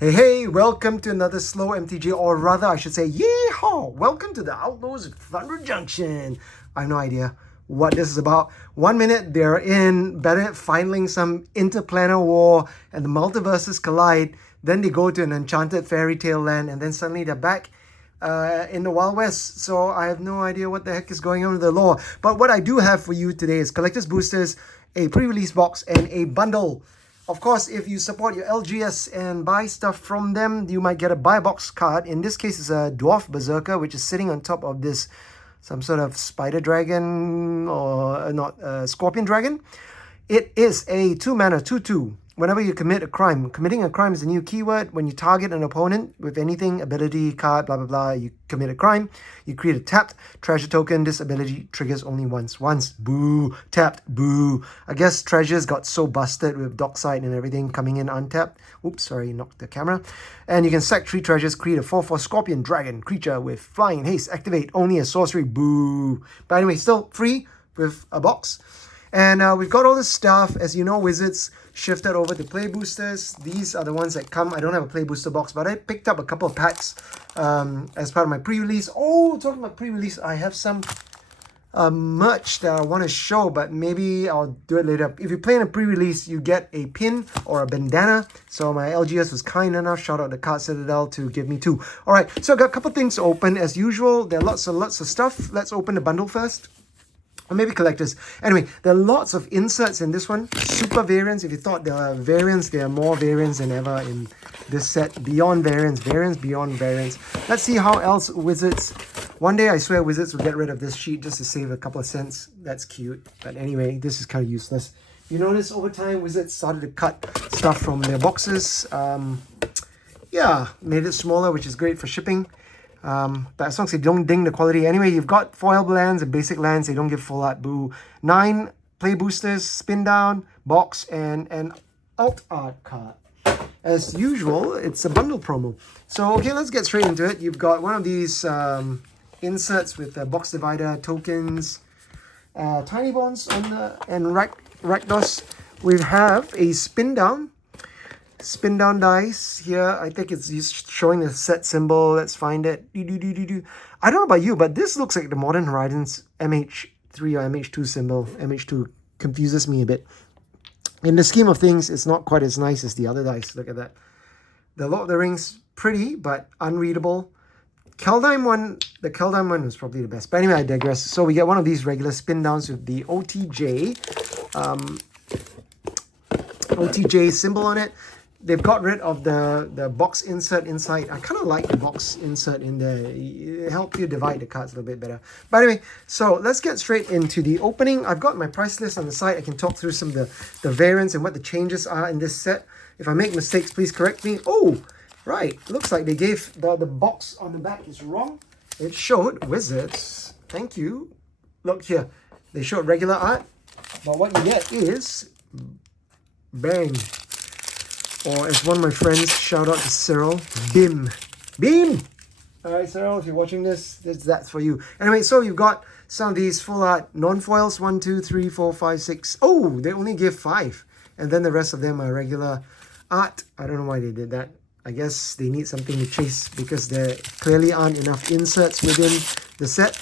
Hey, welcome to another slow MTG, or rather I should say, yeehaw! Welcome to the Outlaws of Thunder Junction. I have no idea what this is about. 1 minute they're in Bennett filing some interplanar war and the multiverses collide. Then they go to an enchanted fairy tale land and then suddenly they're back in the Wild West. So I have no idea what the heck is going on with the lore. But what I do have for you today is collector's boosters, a pre-release box, and a bundle. Of course, if you support your LGS and buy stuff from them, you might get a buy box card. In this case, it's a Dwarf Berserker, which is sitting on top of this, some sort of spider dragon, or not, scorpion dragon. It is a 2-mana, 2/2. Whenever you commit a crime, committing a crime is a new keyword. When you target an opponent with anything, ability, card, blah, blah, blah, you commit a crime. You create a tapped treasure token. This ability triggers only once. Boo. Tapped. Boo. I guess treasures got so busted with Dockside and everything coming in untapped. Oops, sorry, knocked the camera. And you can sack 3 treasures, create a 4/4 scorpion dragon creature with flying and haste. Activate only a sorcery. Boo. But anyway, still free with a box. And we've got all this stuff. As you know, Wizards shifted over to play boosters. These are the ones that come. I don't have a play booster box, but I picked up a couple of packs as part of my pre-release. Oh, talking about pre-release, I have some merch that I want to show, but maybe I'll do it later. If you play in a pre-release, you get a pin or a bandana. So my LGS was kind enough, shout out to Card Citadel, to give me 2. All right, so I've got a couple things to open. As usual, there are lots of stuff. Let's open the bundle first. Or maybe collectors. Anyway, there are lots of inserts in this one. Super variants. If you thought there are variants, there are more variants than ever in this set. Beyond variants. Variants beyond variants. Let's see how else Wizards... One day I swear Wizards will get rid of this sheet just to save a couple of cents. That's cute. But anyway, this is kind of useless. You notice over time Wizards started to cut stuff from their boxes. Yeah, made it smaller, which is great for shipping. But as long as they don't ding the quality. Anyway, you've got foil lands and basic lands. They don't give full art. Boo. 9 play boosters, spin down, box, and an alt art card. As usual, it's a bundle promo. So, okay, let's get straight into it. You've got one of these inserts with box divider, tokens, tiny bonds on the, and Rakdos. We have a spin down dice here. I think it's showing the set symbol. Let's find it. I don't know about you, but this looks like the Modern Horizons MH3 or MH2 symbol. MH2 confuses me a bit. In the scheme of things, it's not quite as nice as the other dice. Look at that. The Lord of the Rings, pretty, but unreadable. The Kaldheim one was probably the best. But anyway, I digress. So we get one of these regular spin downs with the OTJ symbol on it. They've got rid of the box insert inside. I kind of like the box insert in there. It helps you divide the cards a little bit better. But anyway, so let's get straight into the opening. I've got my price list on the side. I can talk through some of the variants and what the changes are in this set. If I make mistakes, please correct me. Oh, right. Looks like they gave the box on the back is wrong. It showed Wizards. Thank you. Look here. They showed regular art. But what you get is... bang. Or as one of my friends, shout out to Cyril, BIM. BIM! Alright, Cyril, if you're watching this, that's for you. Anyway, so you've got some of these full art non-foils. 1, 2, 3, 4, 5, 6. Oh, they only give 5. And then the rest of them are regular art. I don't know why they did that. I guess they need something to chase because there clearly aren't enough inserts within the set.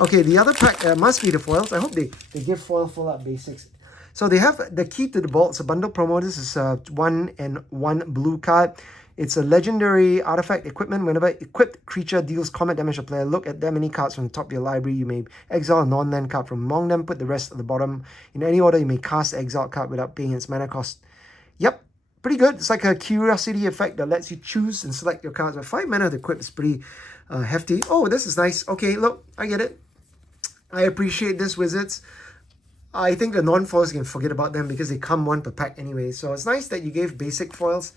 Okay, the other pack must be the foils. I hope they give full art basics. So they have the Key to the Vault. It's a bundle promo. This is 1 and 1 blue card. It's a legendary artifact equipment. Whenever equipped creature deals combat damage to a player, look at that many cards from the top of your library. You may exile a non-land card from among them. Put the rest at the bottom. In any order, you may cast the exiled card without paying its mana cost. Yep, pretty good. It's like a curiosity effect that lets you choose and select your cards. But 5 mana to equip is pretty hefty. Oh, this is nice. Okay, look, I get it. I appreciate this, Wizards. I think the non-foils, you can forget about them because they come 1 per pack anyway. So it's nice that you gave basic foils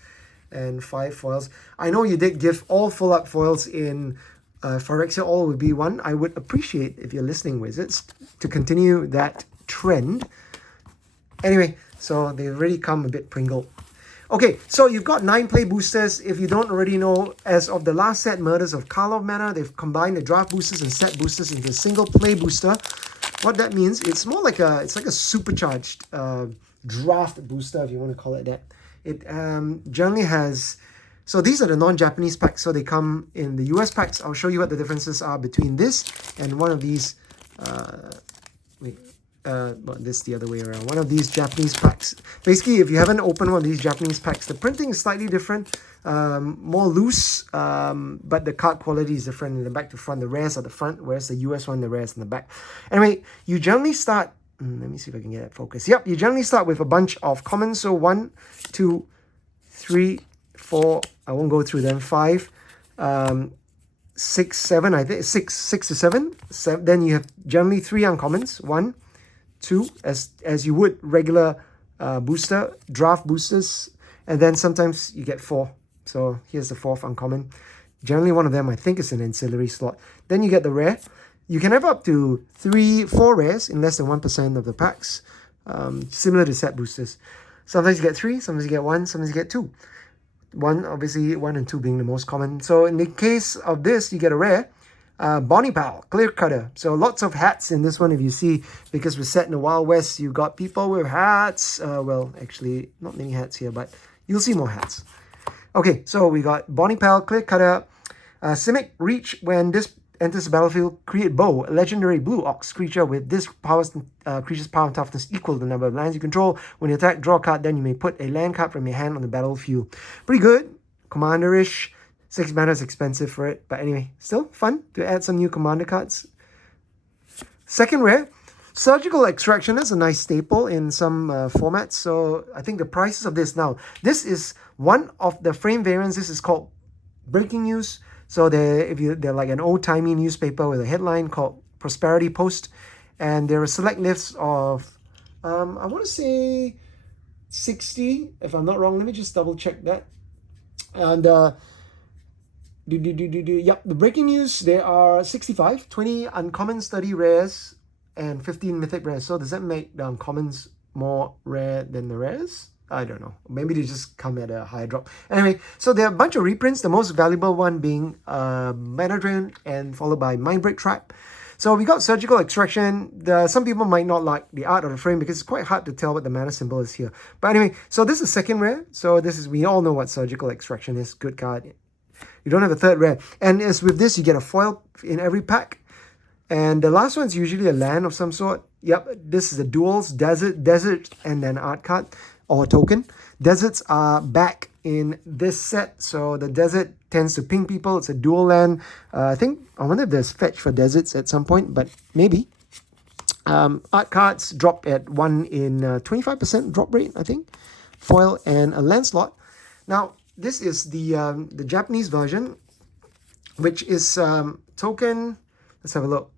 and 5 foils. I know you did give all full art foils in Phyrexia All would be 1. I would appreciate, if you're listening, Wizards, to continue that trend. Anyway, so they've already come a bit Pringle. Okay, so you've got 9 play boosters. If you don't already know, as of the last set, Murders of Karlov Manor, they've combined the draft boosters and set boosters into a single play booster. What that means, it's more like a supercharged draft booster, if you want to call it that. It generally has So these are the non-Japanese packs. So they come in the US packs. I'll show you what the differences are between this and one of these. Well, this the other way around. One of these Japanese packs. Basically, if you haven't opened one of these Japanese packs, the printing is slightly different, more loose, but the card quality is different in the back to front. The rares are the front, whereas the US one, the rares in the back. Anyway, you generally start. Let me see if I can get that focus. Yep, you generally start with a bunch of commons. So 1, 2, 3, 4. I won't go through them. 5. 6, 7, I think 6 to 7. Then you have generally 3 uncommons. 1, 2, as you would regular booster, draft boosters, and then sometimes you get 4. So here's the 4th uncommon. Generally one of them I think is an ancillary slot. Then you get the rare. You can have up to 3, 4 rares in less than 1% of the packs, similar to set boosters. Sometimes you get 3, sometimes you get 1, sometimes you get 2. 1, obviously 1 and 2 being the most common. So in the case of this, you get a rare. Bonnie Pal, Clear Cutter. So lots of hats in this one, if you see, because we're set in the Wild West, you got people with hats. Well, actually, not many hats here, but you'll see more hats. Okay, so we got Bonnie Pal, Clear Cutter, Simic Reach. When this enters the battlefield, create Bow, a legendary blue ox creature with this creature's power and toughness equal to the number of lands you control. When you attack, draw a card, then you may put a land card from your hand on the battlefield. Pretty good, commander-ish. 6 mana is expensive for it, but anyway, still fun to add some new commander cards. Second rare, Surgical Extraction is a nice staple in some formats. So I think the prices of this now, this is one of the frame variants. This is called Breaking News. So they're like an old-timey newspaper with a headline called Prosperity Post, and there are select lists of I want to say 60, if I'm not wrong. Let me just double check that. And yep, the Breaking News, there are 65, 20 uncommons, 30 rares, and 15 mythic rares. So does that make the uncommons more rare than the rares? I don't know. Maybe they just come at a higher drop. Anyway, so there are a bunch of reprints. The most valuable one being Mana Drain, and followed by Mindbreak Trap. So we got Surgical Extraction. Some people might not like the art of the frame because it's quite hard to tell what the mana symbol is here. But anyway, so this is second rare. So this is, we all know what Surgical Extraction is. Good card. You don't have a third rare. And as with this, you get a foil in every pack. And the last one's usually a land of some sort. Yep, this is the duals, desert, and then art card or token. Deserts are back in this set. So the desert tends to ping people. It's a dual land. I wonder if there's fetch for deserts at some point, but maybe. Art cards drop at 1 in 25% drop rate, I think. Foil and a land slot. Now, this is the Japanese version, which is token. Let's have a look.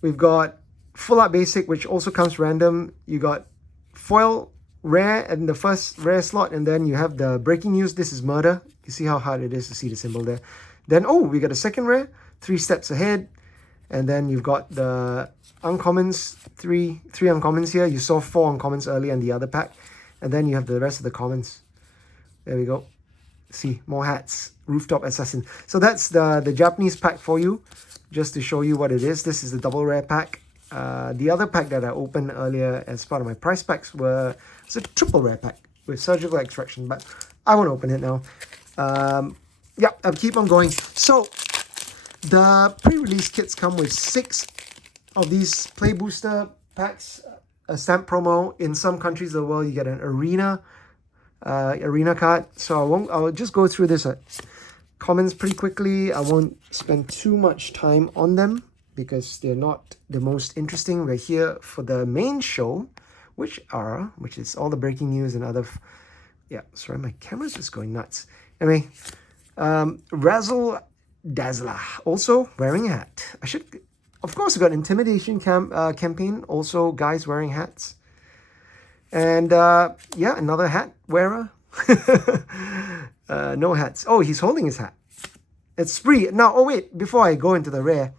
We've got full art basic, which also comes random. You got foil rare and the first rare slot, and then you have the Breaking News. This is murder. You see how hard it is to see the symbol there. Then we got a second rare, 3 steps ahead, and then you've got the uncommons, three uncommons here. You saw 4 uncommons earlier in the other pack, and then you have the rest of the commons. There we go. See, more hats. Rooftop Assassin. So that's the Japanese pack for you, just to show you what it is. This is the double rare pack. The other pack that I opened earlier as part of my price packs it's a triple rare pack with Surgical Extraction, but I won't open it now. Yeah, I'll keep on going. So the pre-release kits come with 6 of these play booster packs, a stamp promo. In some countries of the world, you get an arena card. So I'll just go through this commons pretty quickly. I won't spend too much time on them because they're not the most interesting. We're here for the main show, which is all the breaking news and other. Yeah, sorry, my camera's just going nuts. Anyway, Razzle Dazzler, also wearing a hat. Of course, we got Intimidation campaign, also guys wearing hats. And yeah, another hat wearer. No hats. Oh, he's holding his hat. It's Spree. Now, wait, before I go into the rare,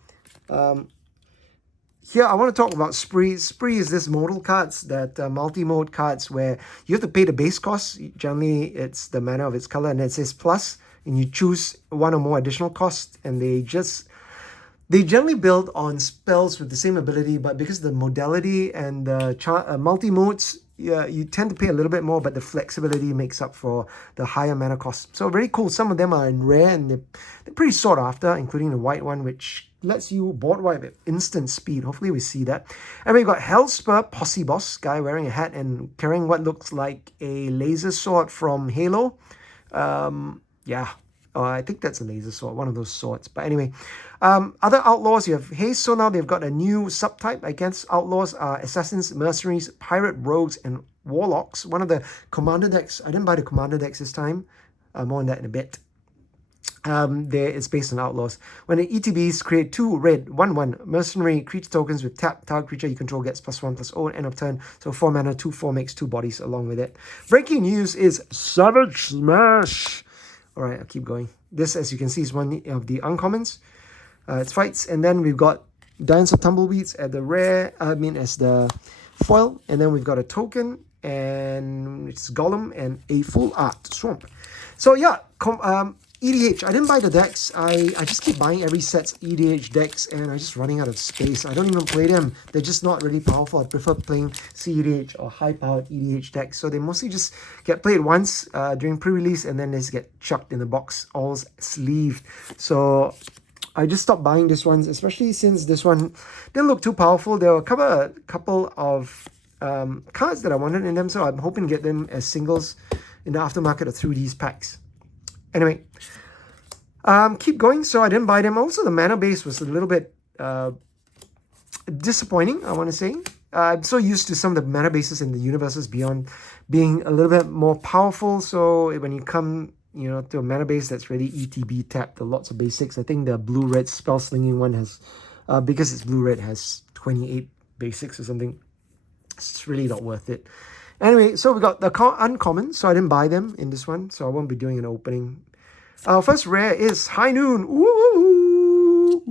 here I want to talk about Spree. Spree is this modal cards, that multi-mode cards where you have to pay the base cost. Generally, it's the mana of its color, and it says plus, and you choose 1 or more additional costs, and they generally build on spells with the same ability, but because of the modality and the multi-modes, yeah, you tend to pay a little bit more, but the flexibility makes up for the higher mana cost. So very cool. Some of them are in rare and they're pretty sought after, including the white one, which lets you board wipe at instant speed. Hopefully we see that. And we've got Hellspur Posse Boss, guy wearing a hat and carrying what looks like a laser sword from Halo. Yeah, I think that's a laser sword, one of those swords. But anyway, other outlaws, you have Haste. So now they've got a new subtype against outlaws, assassins, mercenaries, pirate rogues, and warlocks. One of the commander decks, I didn't buy the commander decks this time. More on that in a bit. It's based on outlaws. When the ETBs create 2 red 1/1 mercenary creature tokens with tap, target creature you control gets +1/+0 end of turn. So 4 mana, 2/4 makes 2 bodies along with it. Breaking news is Savage Smash. Alright, I'll keep going. This, as you can see, is one of the uncommons. It's fights, and then we've got Dance of Tumbleweeds at the rare, as the foil, and then we've got a token, and it's Golem, and a full art Swamp. So yeah, EDH, I didn't buy the decks. I just keep buying every set's EDH decks, and I'm just running out of space. I don't even play them. They're just not really powerful. I prefer playing CEDH or high-powered EDH decks. So they mostly just get played once during pre-release, and then they just get chucked in the box, all sleeved. So I just stopped buying these ones, especially since this one didn't look too powerful. There were a couple of cards that I wanted in them, so I'm hoping to get them as singles in the aftermarket or through these packs. Anyway, keep going. So I didn't buy them. Also, the mana base was a little bit disappointing, I want to say. I'm so used to some of the mana bases in the universes beyond being a little bit more powerful. So when you come, to a mana base that's really ETB tapped, lots of basics. I think the blue-red spell slinging one has, because it's blue-red, has 28 basics or something. It's really not worth it. Anyway, so we got the uncommon, so I didn't buy them in this one, so I won't be doing an opening. First rare is High Noon. Ooh.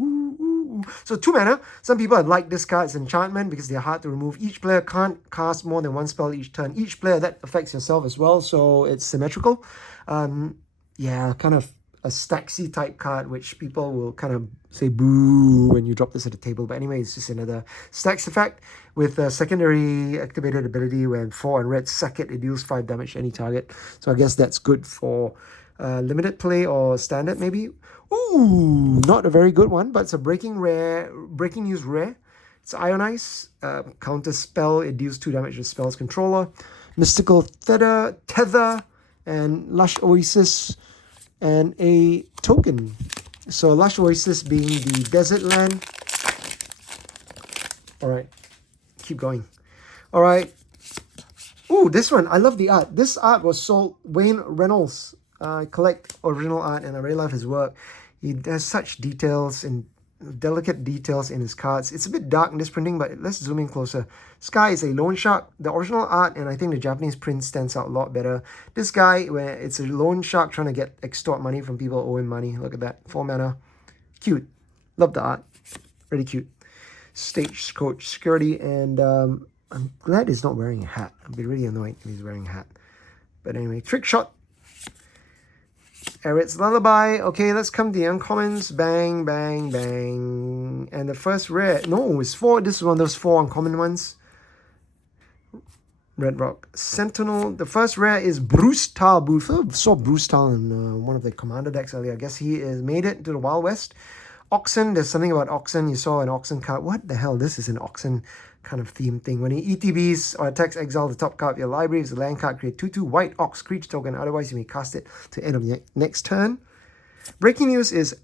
So 2 mana. Some people have liked this card. It's enchantment because they're hard to remove. Each player can't cast more than 1 spell each turn. Each player, that affects yourself as well, so it's symmetrical. Yeah, kind of a Staxy type card, which people will kind of say boo when you drop this at the table. But anyway, it's just another Stax effect with a secondary activated ability. When 4 and red sack it deals 5 damage to any target. So I guess that's good for limited play or standard maybe. Ooh, not a very good one, but it's a breaking news rare. It's Ionize, counter spell, it deals 2 damage to spell's controller. Mystical Tether, and Lush Oasis, and a token. So Lush Oasis being the desert land. Alright, keep going. Alright. Ooh, this one, I love the art. This art was sold, Wayne Reynolds. I collect original art and I really love his work. He has such details and delicate details in his cards. It's a bit dark in this printing, but let's zoom in closer. Sky is a loan shark. The original art, and I think the Japanese print stands out a lot better. This guy, where it's a loan shark trying to extort money from people who owe him money. Look at that. 4 mana. Cute. Love the art. Really cute. Stagecoach security, and I'm glad he's not wearing a hat. I'd be really annoyed if he's wearing a hat. But anyway, Trick Shot. Eret's Lullaby. Okay, let's come to the uncommons. Bang, bang, bang. And the first rare. No, it's 4. This is one of those 4 uncommon ones. Red Rock Sentinel. The first rare is Bruce Tal. I saw Bruce Tal in one of the commander decks earlier. I guess he has made it to the Wild West. Oxen. There's something about Oxen. You saw an Oxen card. What the hell? This is an Oxen kind of theme thing. When he ETBs or attacks, exile the top card of your library. If it's a land card, create 2/2 white ox creature token. Otherwise, you may cast it to end of the next turn. Breaking news is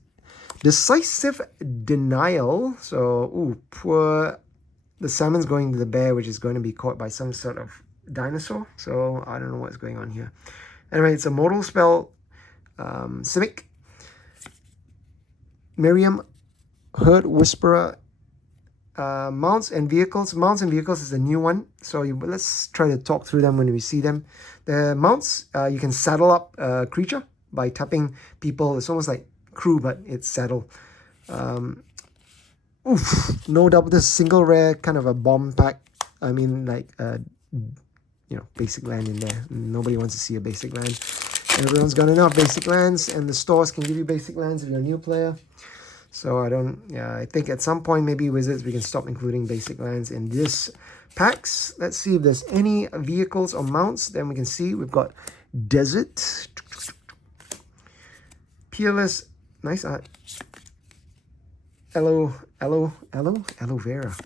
Decisive Denial. So, ooh, poor. The salmon's going to the bear, which is going to be caught by some sort of dinosaur. So, I don't know what's going on here. Anyway, it's a mortal spell. Civic. Miriam, Herd Whisperer. Mounts and Vehicles. Mounts and Vehicles is a new one. So let's try to talk through them when we see them. The mounts, you can saddle up a creature by tapping people. It's almost like crew, but it's saddle. No double. This single rare, kind of a bomb pack. I mean, like, basic land in there. Nobody wants to see a basic land. Everyone's got enough basic lands, and the stores can give you basic lands if you're a new player. So I think at some point maybe Wizards we can stop including basic lands in this packs. Let's see if there's any vehicles or mounts. Then we can see we've got Desert, Peerless, nice art, aloe vera,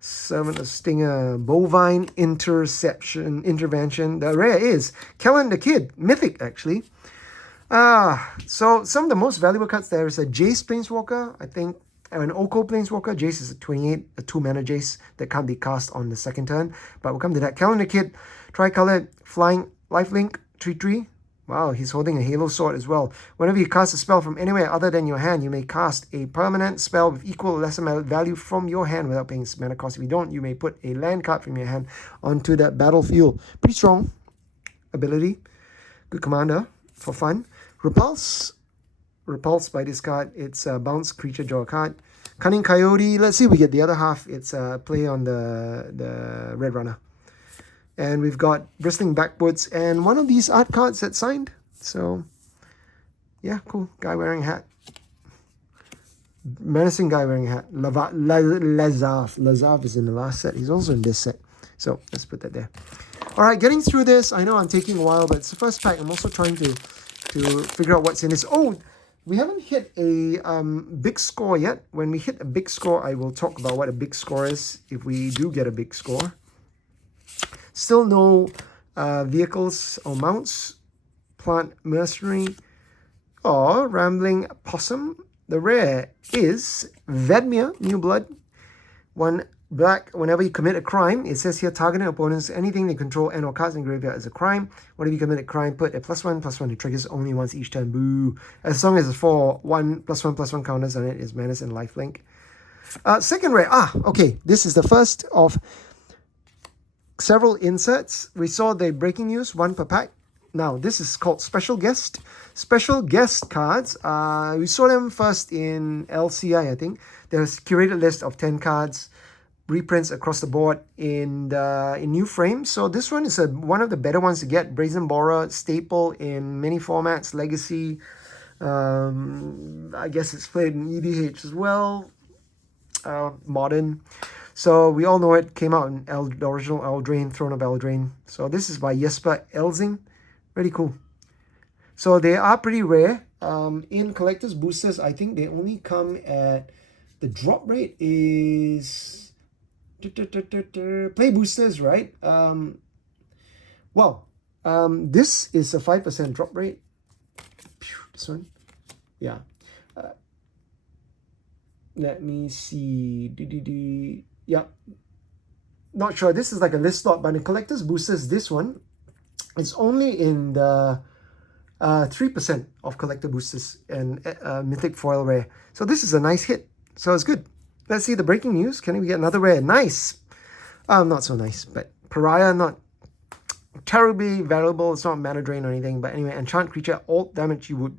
Servant of Stinger, Bovine Intervention. The rare is Kellen the Kid, mythic actually. So some of the most valuable cards there is a Jace Planeswalker, I think, an Oko Planeswalker. Jace is a 28, a 2-mana Jace that can't be cast on the second turn. But we'll come to that. Kellen the Kid, Tricolored, Flying, Lifelink, 3/3. Wow, he's holding a Halo Sword as well. Whenever you cast a spell from anywhere other than your hand, you may cast a permanent spell with equal or lesser value from your hand without paying its mana cost. If you don't, you may put a land card from your hand onto that battlefield. Pretty strong ability. Good commander for fun. Repulse by this card. It's a bounce creature, draw a card. Cunning Coyote. Let's see if we get the other half. It's a play on the Red Runner. And we've got Bristling Backwoods and one of these art cards that's signed. So, yeah, cool. Guy wearing a hat. Menacing guy wearing a hat. Lazav. Lazav is in the last set. He's also in this set. So, let's put that there. All right, getting through this. I know I'm taking a while, but it's the first pack. I'm also trying to figure out what's in this. Oh, we haven't hit a big score yet. When we hit a big score, I will talk about what a big score is if we do get a big score. Still no vehicles or mounts. Plant Mercenary or Rambling Possum. The rare is Vedmir, New Blood. 1 black, whenever you commit a crime, it says here targeting opponents, anything they control and or cards in graveyard is a crime. Whenever you commit a crime, put a +1/+1 to triggers only once each turn. Boo. As long as it's 1 +1/+1 counters on it is Menace and Lifelink. Second rare. Okay. This is the first of several inserts. We saw the breaking news, 1 per pack. Now, this is called Special Guest. Special Guest cards. We saw them first in LCI, I think. There's a curated list of 10 cards, reprints across the board in new frames. So this one is one of the better ones to get. Brazen Borer, staple in many formats. Legacy. I guess it's played in EDH as well. Modern. So we all know it came out in the original Eldraine, Throne of Eldraine. So this is by Jesper Elzing. Really cool. So they are pretty rare. In collector's boosters, I think they only come at, the drop rate is play boosters, right? This is a 5% drop rate. This one, yeah. Let me see. Yeah, not sure. This is like a list slot, but in collector's boosters, this one, it's only in the 3% of collector boosters and mythic foil rare. So this is a nice hit. So it's good. Let's see the breaking news. Can we get another rare? Nice. Not so nice, but Pariah, not terribly valuable. It's not mana drain or anything. But anyway, enchant creature, alt damage you would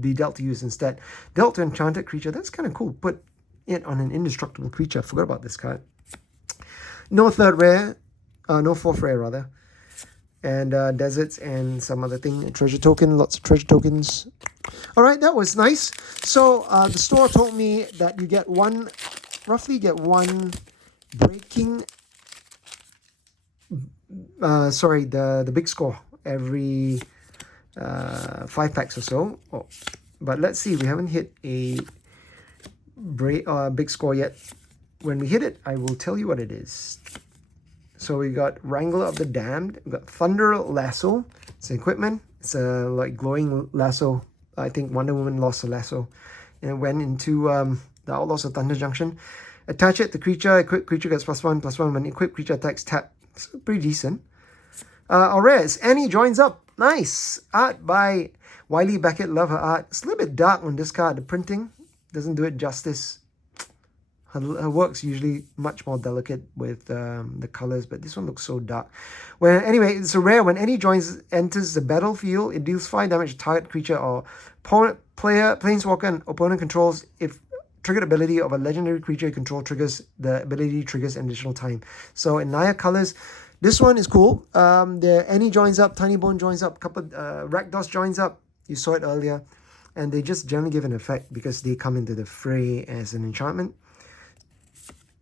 be dealt to use instead. Dealt to enchanted creature. That's kind of cool. Put it on an indestructible creature. I forgot about this card. No third rare. No fourth rare, rather. And deserts and some other thing. Treasure token. Lots of treasure tokens. Alright, that was nice. So the store told me that you get roughly get one breaking, the big score every 5 packs or so. Oh, but let's see, we haven't hit a big score yet. When we hit it, I will tell you what it is. So we got Wrangler of the Damned. We got Thunder Lasso. It's equipment. It's a like glowing lasso. I think Wonder Woman lost a lasso. And it went into the Outlaws of Thunder Junction. Attach it to creature. Equip creature gets +1/+1. When equipped creature attacks, tap. It's pretty decent. Our rares. Annie joins up. Nice. Art by Wiley Beckett. Love her art. It's a little bit dark on this card. The printing doesn't do it justice. Her work's usually much more delicate with the colors, but this one looks so dark. Anyway, it's a rare. When any joins enters the battlefield, it deals 5 damage to target creature or planeswalker and opponent controls. If triggered ability of a legendary creature you control triggers, the ability triggers an additional time. So in Naya colors, this one is cool. The Annie joins up, Tiny Bone joins up, couple Rakdos joins up. You saw it earlier. and they just generally give an effect because they come into the fray as an enchantment.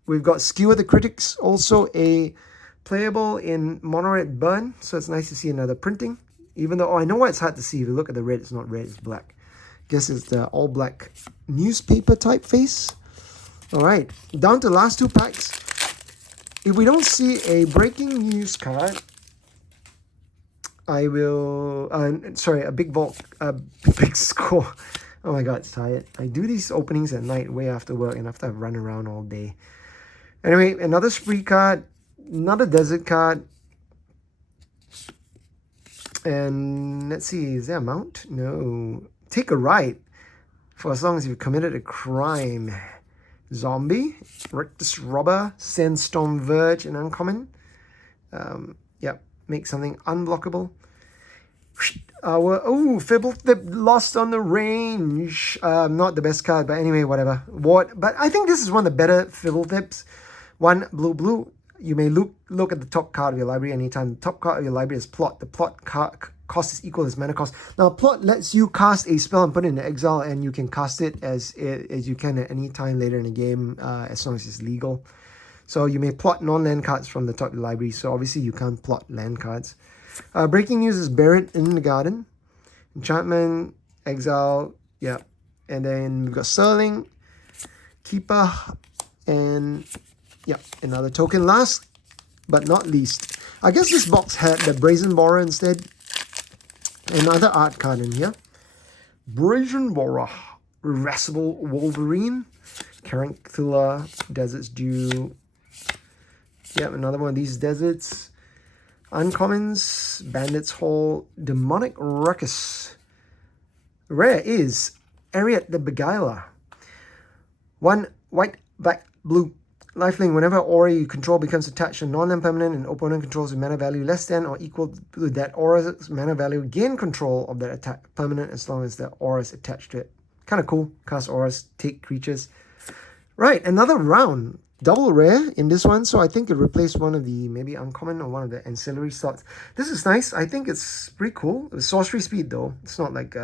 We've got Skewer the Critics, also a playable in mono red burn, so it's nice to see another printing. Even though, oh, I know why it's hard to see. If you look at the red, it's not red, it's black. Guess it's the all black newspaper typeface. All right, down to the last two packs. If we don't see a breaking news card, I will, sorry, a big vault, a big score. Oh my god, it's tired. I do these openings at night way after work and after I've run around all day. Anyway, another spree card, another desert card. And let's see, is there a mount? No. Take a ride for as long as you've committed a crime. Zombie, Rectus Robber, Sandstorm Verge, and uncommon. Yep, make something unblockable. Our Fibble Thip Lost on the Range. Not the best card, but anyway, whatever. But I think this is one of the better Fibble Thips. One blue. You may look at the top card of your library anytime. The top card of your library is Plot. The Plot cost is equal to its mana cost. Now, Plot lets you cast a spell and put it into exile, and you can cast it as you can at any time later in the game, as long as it's legal. So you may plot non-land cards from the top of the library. So obviously you can't plot land cards. Breaking News is Buried in the Garden. Enchantment, exile, yeah. And then we've got Sterling, Keeper, and yeah, another token. Last but not least, I guess this box had the Brazen Borer instead. Another art card in here. Brazen Borer, Irascible Wolverine, Caranthula, Desert's Dew. Yep, another one of these deserts. Uncommons, Bandit's Hall, Demonic Ruckus. Rare is Ariat the Beguiler. 1 white, black, blue. Lifelink, whenever aura you control becomes attached to non-land permanent and opponent controls with mana value less than or equal to that aura's mana value, gain control of that attack permanent as long as the aura is attached to it. Kind of cool. Cast auras, take creatures. Right, another round. Double rare in this one, so I think it replaced one of the maybe uncommon or one of the ancillary slots. This is nice. I think it's pretty cool. It's sorcery speed though. It's not like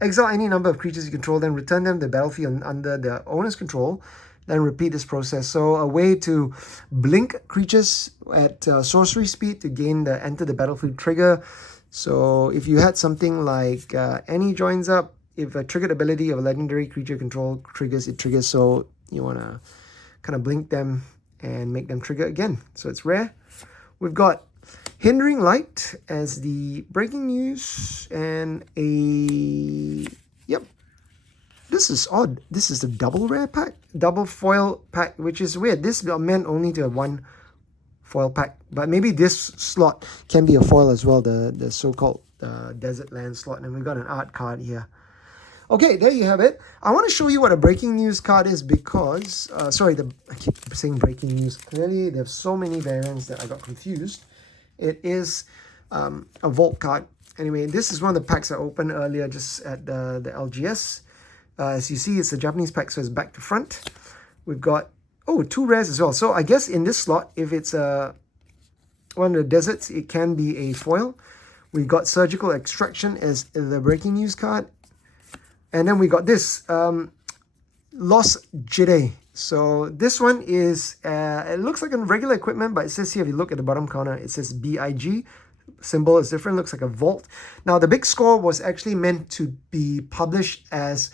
exile any number of creatures you control, then return them to the battlefield under their owner's control. Then repeat this process. So a way to blink creatures at sorcery speed to gain the enter the battlefield trigger. So if you had something like any joins up, if a triggered ability of a legendary creature control triggers, it triggers. So you want to kind of blink them and make them trigger again. So it's rare. We've got Hindering Light as the breaking news and a... Yep. This is odd. This is the double rare pack. Double foil pack, which is weird. This is meant only to have one foil pack. But maybe this slot can be a foil as well. The so-called Desert Land slot. And we've got an art card here. Okay, there you have it. I want to show you what a breaking news card is because... I keep saying breaking news. Clearly, there's so many variants that I got confused. It is a vault card. Anyway, this is one of the packs I opened earlier just at the LGS. As you see, it's a Japanese pack, so it's back to front. We've got, 2 rares as well. So I guess in this slot, if it's one of the deserts, it can be a foil. We got Surgical Extraction as the breaking news card. And then we got this, Lost Jedi. So this one is, it looks like a regular equipment, but it says here, if you look at the bottom corner, it says BIG. Symbol is different, looks like a vault. Now, the big score was actually meant to be published as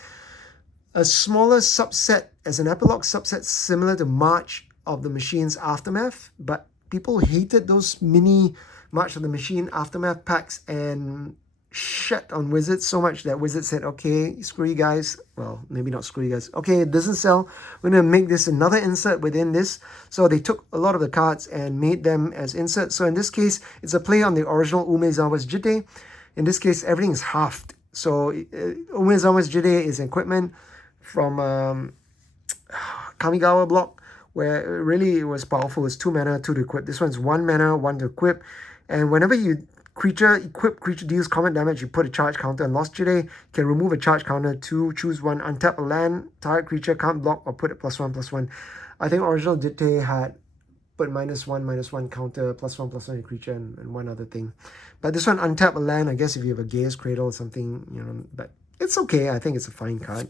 a smaller subset, as an epilogue subset similar to March of the Machine's Aftermath, but people hated those mini March of the Machine Aftermath packs and shit on Wizards so much that Wizards said, okay, screw you guys. Well, maybe not screw you guys. Okay, it doesn't sell. We're going to make this another insert within this. So they took a lot of the cards and made them as inserts. So in this case, it's a play on the original Umezawa's Jite. In this case, everything is halved. So Umezawa's Jite is equipment from Kamigawa block, where really it was powerful. It's 2 mana, 2 to equip. This one's 1 mana, 1 to equip. And whenever you equipped creature deals combat damage, you put a charge counter. And Lost Jedi can remove a charge counter to choose one, untap a land, target creature can't block, or put it +1/+1. I think original Jite had put -1/-1 counter, +1/+1 in creature, and one other thing. But this one, untap a land, I guess if you have a Gaia's Cradle or something, but it's okay. I think it's a fine card.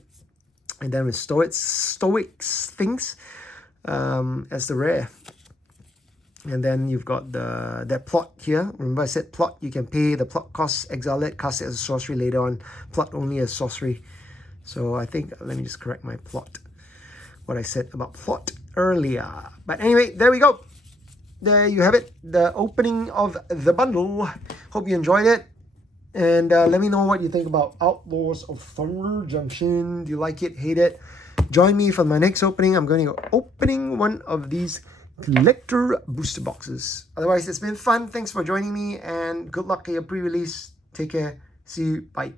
And then with Stoics Things as the rare. And then you've got that plot here. Remember I said plot, you can pay the plot cost, exile it, cast it as a sorcery later on. Plot only as sorcery. So I think, let me just correct my plot. What I said about plot earlier. But anyway, there we go. There you have it. The opening of the bundle. Hope you enjoyed it. And let me know what you think about Outlaws of Thunder Junction. Do you like it? Hate it? Join me for my next opening. I'm going to go opening one of these collector booster boxes. Otherwise, it's been fun. Thanks for joining me and good luck at your pre-release. Take care. See you. Bye.